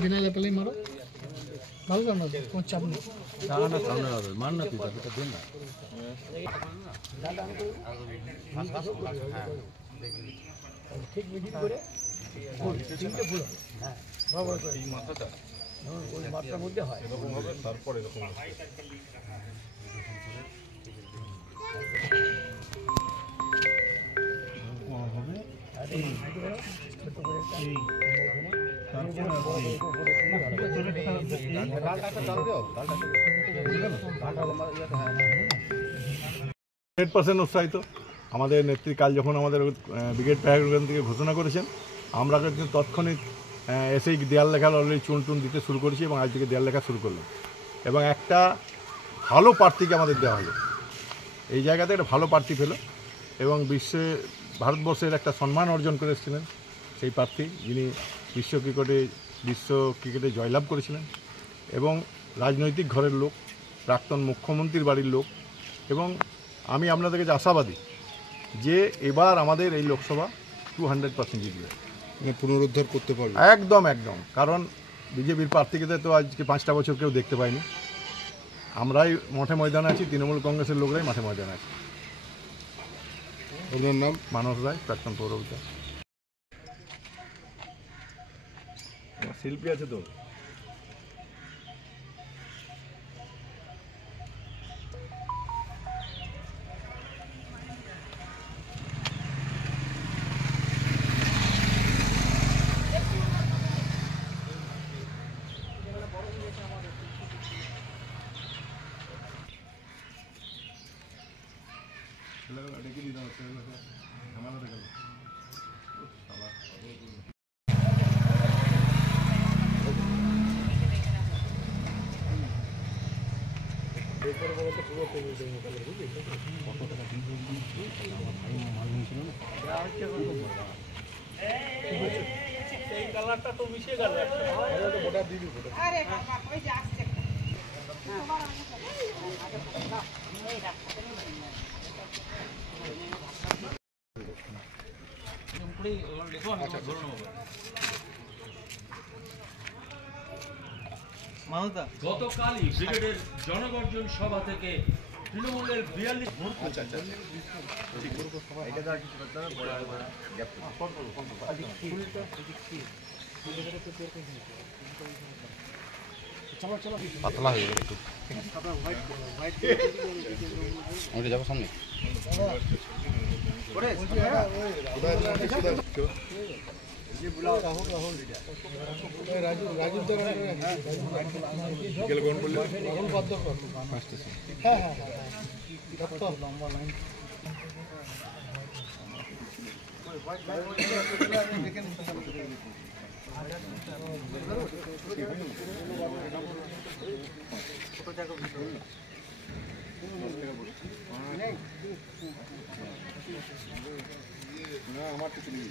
बिना पहले मारो भालो करना कोई चाप नहीं दाना सामने आ रहा मारना तू तब तक देना ठीक विजिट করে তিনটে ফুল হ্যাঁ বরাবর করে এই মাথাটা ওই মাথার মধ্যে হয় এরকম হবে তারপর এরকম হবে আরে ছোট করে এই উৎসাহিত আমাদের নেত্রী কাল যখন আমাদের ব্রিগেড প্যারাগ্রাম থেকে ঘোষণা করেছেন আমরা কিন্তু তৎক্ষণিক এসেই দেয়াল লেখা অলরেডি চুন দিতে শুরু করেছি এবং আজ থেকে দেয়াল লেখা শুরু করলাম এবং একটা ভালো প্রার্থীকে আমাদের দেওয়া হলো এই জায়গাতে একটা ভালো প্রার্থী পেল এবং ভারতবর্ষের একটা সম্মান অর্জন করে এসেছিলেন সেই প্রার্থী যিনি বিশ্ব ক্রিকেটে জয়লাভ করেছিলেন এবং রাজনৈতিক ঘরের লোক প্রাক্তন মুখ্যমন্ত্রীর বাড়ির লোক এবং আমি আপনাদের কাছে আশাবাদী যে এবার আমাদের এই লোকসভা 200% জিতবে পুনরুদ্ধার করতে পারবে একদম কারণ বিজেপির প্রার্থীকে তো আজকে 5টা বছর কেউ দেখতে পাইনি আমরাই মাঠে ময়দানে আছি তৃণমূল কংগ্রেসের লোকরাই মাঠে ময়দানে আছে আপনার নাম মানস রায় প্রাক্তন পৌরপিতা শিল্পী আছে তো ডেকে দিতে হচ্ছে ঝামেলা দেখে কালারটা তো মিশে গেল গোটা দিয়ে দিব আরে বাবা ওই যে আসছে গতকালই ব্রিগেডের জনগর্জন সভা থেকে তৃণমূলের 42 ভোট পাতলা হয়ে গেল একটু আমরা যাবো সামনে লম্বা লাইন না আমার কিছু নেই